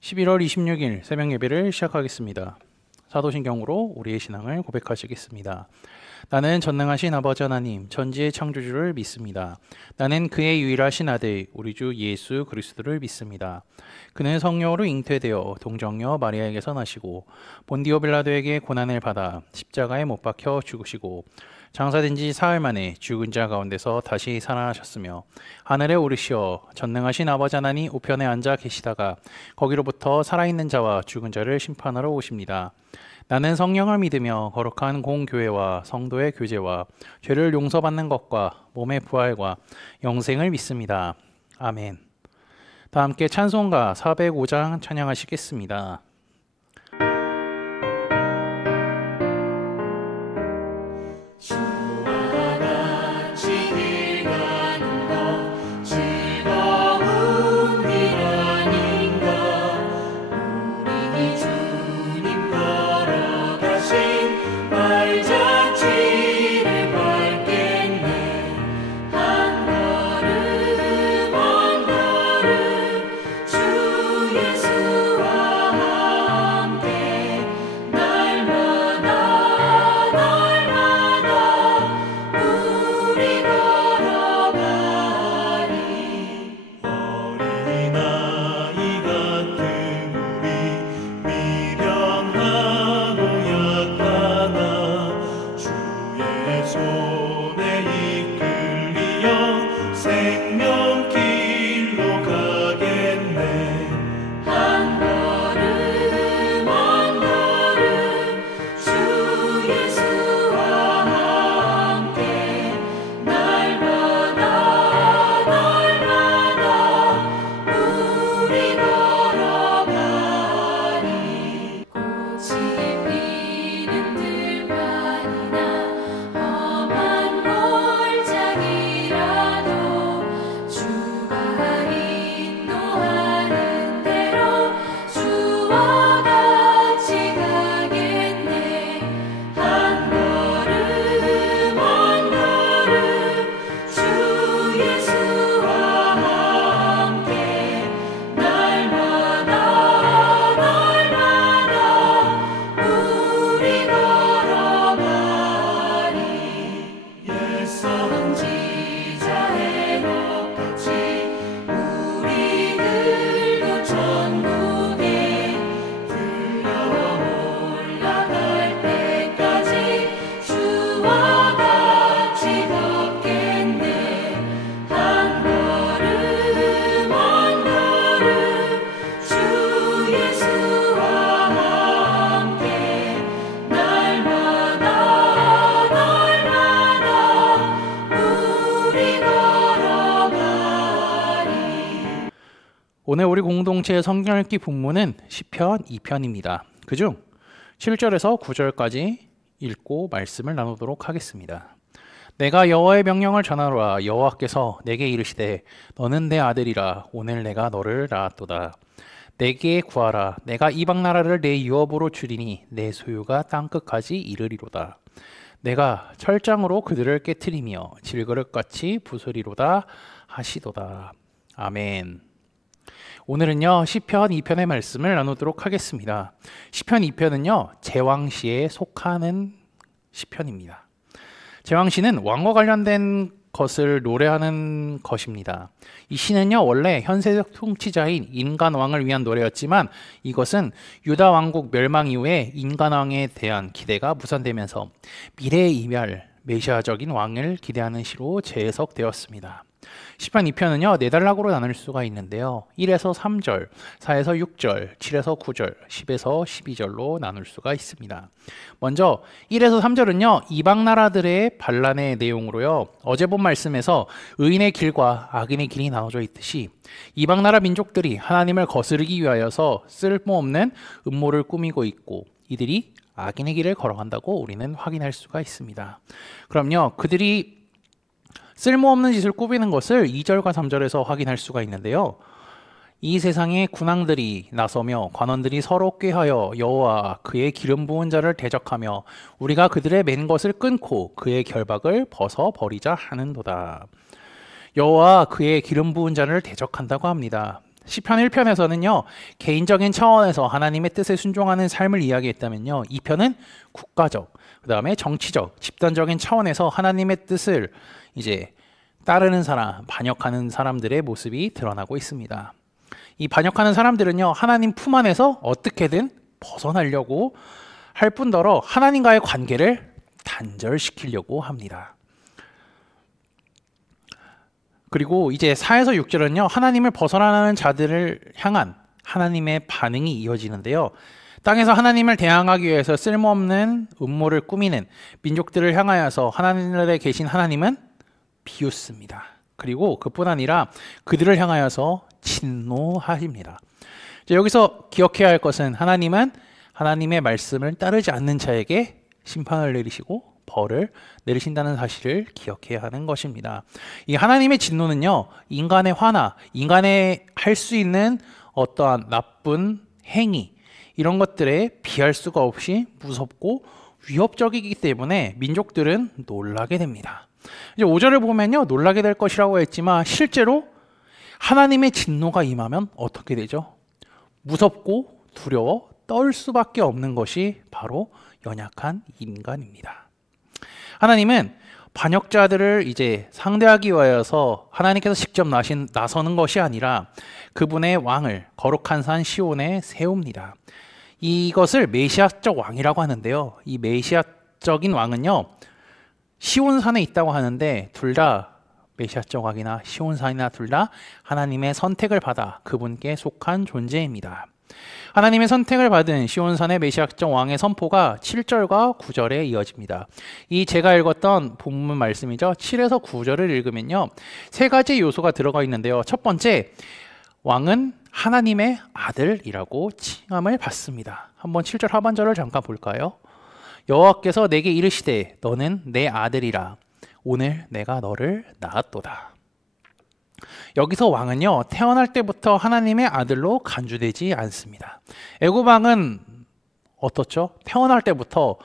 11월 26일 새벽 예배를 시작하겠습니다. 사도신경으로 우리의 신앙을 고백하시겠습니다. 나는 전능하신 아버지 하나님, 전지의 창조주를 믿습니다. 나는 그의 유일하신 아들, 우리 주 예수 그리스도를 믿습니다. 그는 성령으로 잉태되어 동정녀 마리아에게서 나시고 본디오 빌라도에게 고난을 받아 십자가에 못 박혀 죽으시고 장사된 지 사흘 만에 죽은 자 가운데서 다시 살아나셨으며 하늘에 오르시어 전능하신 아버지 하나님 우편에 앉아 계시다가 거기로부터 살아있는 자와 죽은 자를 심판하러 오십니다. 나는 성령을 믿으며 거룩한 공교회와 성도의 교제와 죄를 용서받는 것과 몸의 부활과 영생을 믿습니다. 아멘. 다 함께 찬송가 405장 찬양하시겠습니다. 오늘 우리 공동체의 성경 읽기 본문은 시편 2편입니다. 그중 7절에서 9절까지 읽고 말씀을 나누도록 하겠습니다. 내가 여호와의 명령을 전하노라. 여호와께서 내게 이르시되 너는 내 아들이라. 오늘 내가 너를 낳았도다. 내게 구하라. 내가 이방 나라를 내 유업으로 주리니 내 소유가 땅끝까지 이르리로다. 내가 철장으로 그들을 깨트리며 질그릇같이 부수리로다 하시도다. 아멘. 오늘은요 시편 2편의 말씀을 나누도록 하겠습니다. 시편 2편은요 제왕시에 속하는 시편입니다. 제왕시는 왕과 관련된 것을 노래하는 것입니다. 이 시는요 원래 현세적 통치자인 인간왕을 위한 노래였지만 이것은 유다 왕국 멸망 이후에 인간왕에 대한 기대가 무산되면서 미래의 이멸, 메시아적인 왕을 기대하는 시로 재해석되었습니다. 시편 2편은요 4단락으로 나눌 수가 있는데요 1에서 3절, 4에서 6절, 7에서 9절, 10에서 12절로 나눌 수가 있습니다. 먼저 1에서 3절은요 이방 나라들의 반란의 내용으로요 어제 본 말씀에서 의인의 길과 악인의 길이 나눠져 있듯이 이방 나라 민족들이 하나님을 거스르기 위하여서 쓸모없는 음모를 꾸미고 있고 이들이 악인의 길을 걸어간다고 우리는 확인할 수가 있습니다. 그럼요 그들이 쓸모없는 짓을 꾸미는 것을 2절과 3절에서 확인할 수가 있는데요. 이 세상에 군왕들이 나서며 관원들이 서로 꾀하여 여호와 그의 기름 부은 자를 대적하며 우리가 그들의 맨 것을 끊고 그의 결박을 벗어버리자 하는도다. 여호와 그의 기름 부은 자를 대적한다고 합니다. 시편 1편에서는요, 개인적인 차원에서 하나님의 뜻에 순종하는 삶을 이야기했다면요, 2편은 국가적, 그 다음에 정치적, 집단적인 차원에서 하나님의 뜻을 이제 따르는 사람, 반역하는 사람들의 모습이 드러나고 있습니다. 이 반역하는 사람들은요, 하나님 품 안에서 어떻게든 벗어나려고 할 뿐더러 하나님과의 관계를 단절시키려고 합니다. 그리고 이제 4에서 6절은요, 하나님을 벗어나는 자들을 향한 하나님의 반응이 이어지는데요. 땅에서 하나님을 대항하기 위해서 쓸모없는 음모를 꾸미는 민족들을 향하여서 하나님들에 계신 하나님은 비웃습니다. 그리고 그뿐 아니라 그들을 향하여서 진노하십니다. 여기서 기억해야 할 것은 하나님은 하나님의 말씀을 따르지 않는 자에게 심판을 내리시고 벌을 내리신다는 사실을 기억해야 하는 것입니다. 이 하나님의 진노는요, 인간의 화나, 인간의 할 수 있는 어떠한 나쁜 행위, 이런 것들에 비할 수가 없이 무섭고 위협적이기 때문에 민족들은 놀라게 됩니다. 이제 5절을 보면요, 놀라게 될 것이라고 했지만 실제로 하나님의 진노가 임하면 어떻게 되죠? 무섭고 두려워 떨 수밖에 없는 것이 바로 연약한 인간입니다. 하나님은 반역자들을 이제 상대하기 위하여서 하나님께서 직접 나서는 것이 아니라 그분의 왕을 거룩한 산 시온에 세웁니다. 이것을 메시아적 왕이라고 하는데요. 이 메시아적인 왕은요, 시온산에 있다고 하는데 둘 다 메시아적 왕이나 시온산이나 둘 다 하나님의 선택을 받아 그분께 속한 존재입니다. 하나님의 선택을 받은 시온산의 메시아적 왕의 선포가 7절과 9절에 이어집니다. 이 제가 읽었던 본문 말씀이죠. 7에서 9절을 읽으면요, 세 가지 요소가 들어가 있는데요. 첫 번째, 왕은 하나님의 아들이라고 칭함을 받습니다. 한번 7절 하반절을 잠깐 볼까요? 여호와께서 내게 이르시되 너는 내 아들이라 오늘 내가 너를 낳았도다. 여기서 왕은요, 태어날 때부터 하나님의 아들로 간주되지 않습니다. 애굽 왕은 어떻죠? 태어날 때부터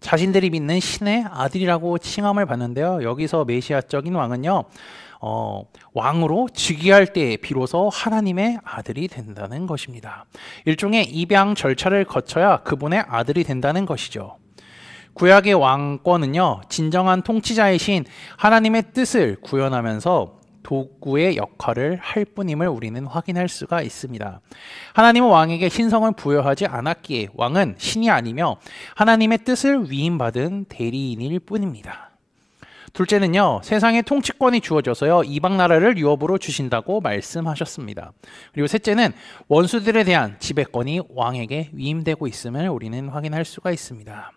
자신들이 믿는 신의 아들이라고 칭함을 받는데요. 여기서 메시아적인 왕은요, 왕으로 즉위할 때 비로소 하나님의 아들이 된다는 것입니다. 일종의 입양 절차를 거쳐야 그분의 아들이 된다는 것이죠. 구약의 왕권은요, 진정한 통치자이신 하나님의 뜻을 구현하면서 도구의 역할을 할 뿐임을 우리는 확인할 수가 있습니다. 하나님은 왕에게 신성을 부여하지 않았기에 왕은 신이 아니며 하나님의 뜻을 위임받은 대리인일 뿐입니다. 둘째는요, 세상에 통치권이 주어져서요, 이방 나라를 유업으로 주신다고 말씀하셨습니다. 그리고 셋째는 원수들에 대한 지배권이 왕에게 위임되고 있음을 우리는 확인할 수가 있습니다.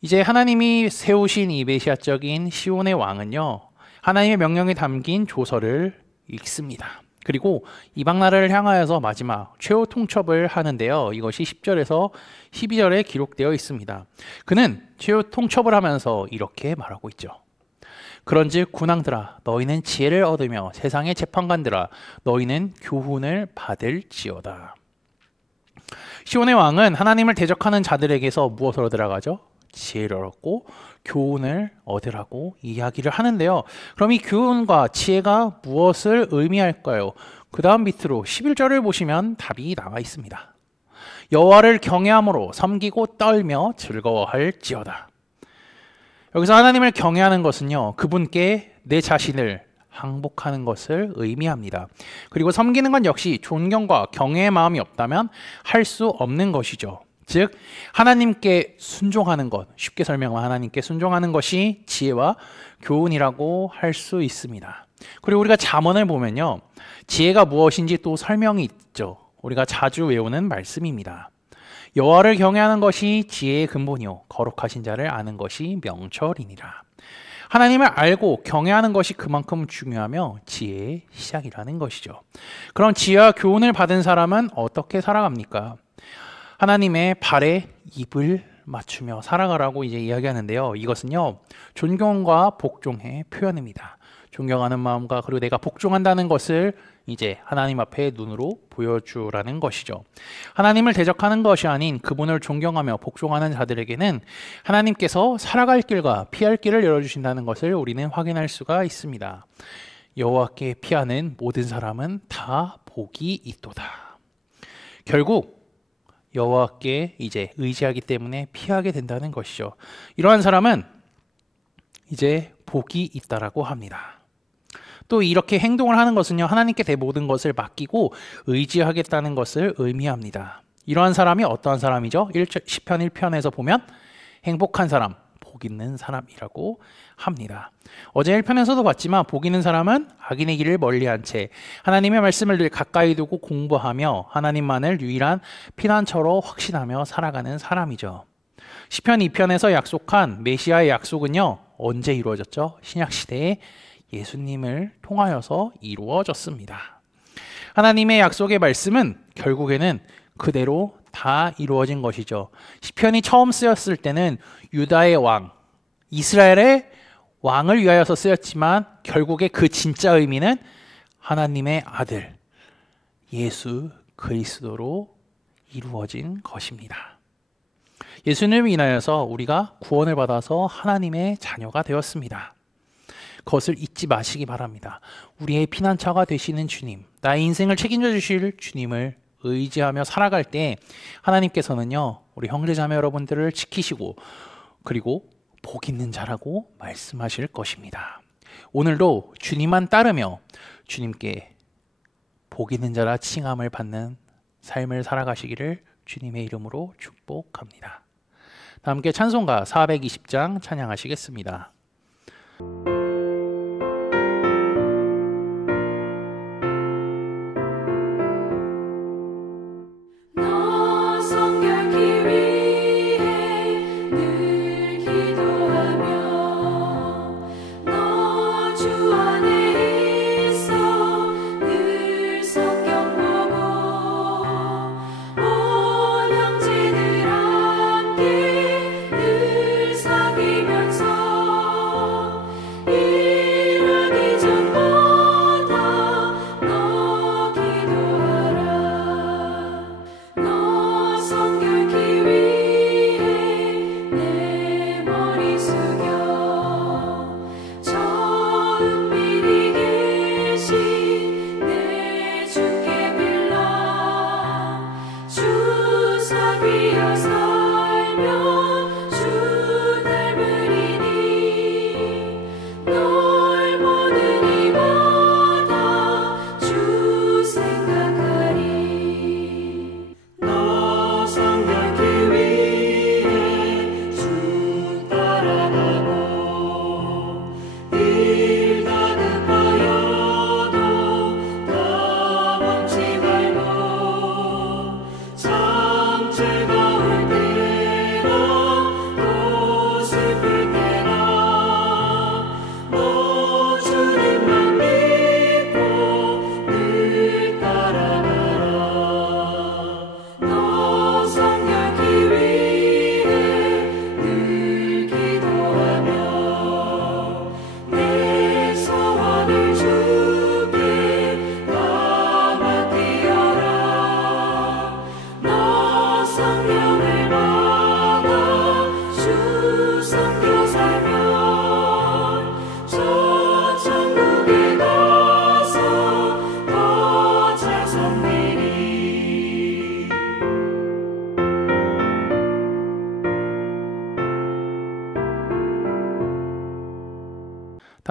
이제 하나님이 세우신 이 메시아적인 시온의 왕은요, 하나님의 명령이 담긴 조서를 읽습니다. 그리고 이방 나라를 향하여서 마지막 최후 통첩을 하는데요, 이것이 10절에서 12절에 기록되어 있습니다. 그는 최후 통첩을 하면서 이렇게 말하고 있죠. 그런즉 군왕들아 너희는 지혜를 얻으며 세상의 재판관들아 너희는 교훈을 받을지어다. 시온의 왕은 하나님을 대적하는 자들에게서 무엇을 얻으라고? 지혜를 얻고 교훈을 얻으라고 이야기를 하는데요. 그럼 이 교훈과 지혜가 무엇을 의미할까요? 그 다음 밑으로 11절을 보시면 답이 나와 있습니다. 여호와를 경외함으로 섬기고 떨며 즐거워할지어다. 여기서 하나님을 경외하는 것은요, 그분께 내 자신을 항복하는 것을 의미합니다. 그리고 섬기는 건 역시 존경과 경외의 마음이 없다면 할 수 없는 것이죠. 즉 하나님께 순종하는 것, 쉽게 설명하면 하나님께 순종하는 것이 지혜와 교훈이라고 할 수 있습니다. 그리고 우리가 잠언을 보면요, 지혜가 무엇인지 또 설명이 있죠. 우리가 자주 외우는 말씀입니다. 여호와를 경외하는 것이 지혜의 근본이요 거룩하신 자를 아는 것이 명철이니라. 하나님을 알고 경외하는 것이 그만큼 중요하며 지혜의 시작이라는 것이죠. 그럼 지혜와 교훈을 받은 사람은 어떻게 살아갑니까? 하나님의 발에 입을 맞추며 살아가라고 이제 이야기하는데요. 이것은요, 존경과 복종의 표현입니다. 존경하는 마음과 그리고 내가 복종한다는 것을 이제 하나님 앞에 눈으로 보여주라는 것이죠. 하나님을 대적하는 것이 아닌 그분을 존경하며 복종하는 자들에게는 하나님께서 살아갈 길과 피할 길을 열어주신다는 것을 우리는 확인할 수가 있습니다. 여호와께 피하는 모든 사람은 다 복이 있도다. 결국 여호와께 이제 의지하기 때문에 피하게 된다는 것이죠. 이러한 사람은 이제 복이 있다라고 합니다. 또 이렇게 행동을 하는 것은요, 하나님께 내 모든 것을 맡기고 의지하겠다는 것을 의미합니다. 이러한 사람이 어떠한 사람이죠? 시편 1편에서 보면 행복한 사람, 복 있는 사람이라고 합니다. 어제 1편에서도 봤지만 복 있는 사람은 악인의 길을 멀리한 채 하나님의 말씀을 늘 가까이 두고 공부하며 하나님만을 유일한 피난처로 확신하며 살아가는 사람이죠. 시편 2편에서 약속한 메시아의 약속은요, 언제 이루어졌죠? 신약시대에 예수님을 통하여서 이루어졌습니다. 하나님의 약속의 말씀은 결국에는 그대로 다 이루어진 것이죠. 시편이 처음 쓰였을 때는 유다의 왕, 이스라엘의 왕을 위하여서 쓰였지만 결국에 그 진짜 의미는 하나님의 아들 예수 그리스도로 이루어진 것입니다. 예수님을 인하여서 우리가 구원을 받아서 하나님의 자녀가 되었습니다. 그것을 잊지 마시기 바랍니다. 우리의 피난처가 되시는 주님, 나의 인생을 책임져 주실 주님을 의지하며 살아갈 때 하나님께서는요, 우리 형제자매 여러분들을 지키시고 그리고 복 있는 자라고 말씀하실 것입니다. 오늘도 주님만 따르며 주님께 복 있는 자라 칭함을 받는 삶을 살아가시기를 주님의 이름으로 축복합니다. 다 함께 찬송가 420장 찬양하시겠습니다.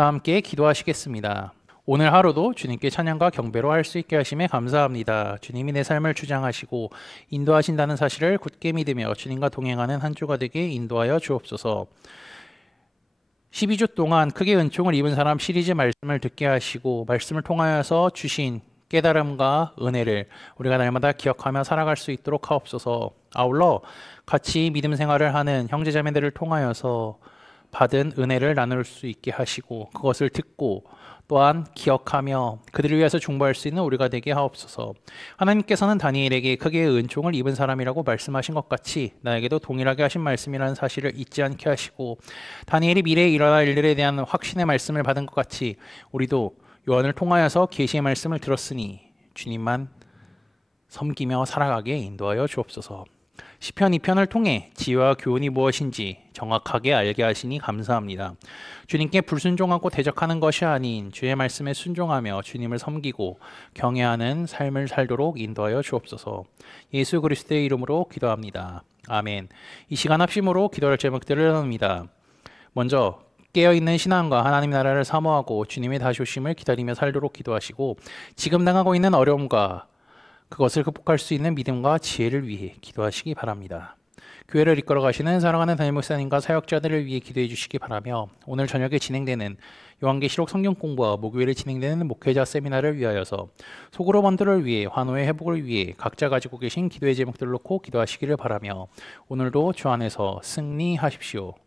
다 함께 기도하시겠습니다. 오늘 하루도 주님께 찬양과 경배로 할 수 있게 하심에 감사합니다. 주님이 내 삶을 주장하시고 인도하신다는 사실을 굳게 믿으며 주님과 동행하는 한 주가 되게 인도하여 주옵소서. 12주 동안 크게 은총을 입은 사람 시리즈 말씀을 듣게 하시고 말씀을 통하여서 주신 깨달음과 은혜를 우리가 날마다 기억하며 살아갈 수 있도록 하옵소서. 아울러 같이 믿음 생활을 하는 형제자매들을 통하여서 받은 은혜를 나눌 수 있게 하시고 그것을 듣고 또한 기억하며 그들을 위해서 중보할 수 있는 우리가 되게 하옵소서. 하나님께서는 다니엘에게 크게 은총을 입은 사람이라고 말씀하신 것 같이 나에게도 동일하게 하신 말씀이라는 사실을 잊지 않게 하시고 다니엘이 미래에 일어날 일들에 대한 확신의 말씀을 받은 것 같이 우리도 요한을 통하여서 계시의 말씀을 들었으니 주님만 섬기며 살아가게 인도하여 주옵소서. 시편 2편을 통해 지혜와 교훈이 무엇인지 정확하게 알게 하시니 감사합니다. 주님께 불순종하고 대적하는 것이 아닌 주의 말씀에 순종하며 주님을 섬기고 경외하는 삶을 살도록 인도하여 주옵소서. 예수 그리스도의 이름으로 기도합니다. 아멘. 이 시간 합심으로 기도할 제목들을 나눕니다. 먼저 깨어있는 신앙과 하나님 나라를 사모하고 주님의 다시 오심을 기다리며 살도록 기도하시고 지금 당하고 있는 어려움과 그것을 극복할 수 있는 믿음과 지혜를 위해 기도하시기 바랍니다. 교회를 이끌어 가시는 사랑하는 담임 목사님과 사역자들을 위해 기도해 주시기 바라며 오늘 저녁에 진행되는 요한계시록 성경 공부와 목요일에 진행되는 목회자 세미나를 위하여서 속으로 번들을 위해 환호의 회복을 위해 각자 가지고 계신 기도의 제목들을 놓고 기도하시기를 바라며 오늘도 주 안에서 승리하십시오.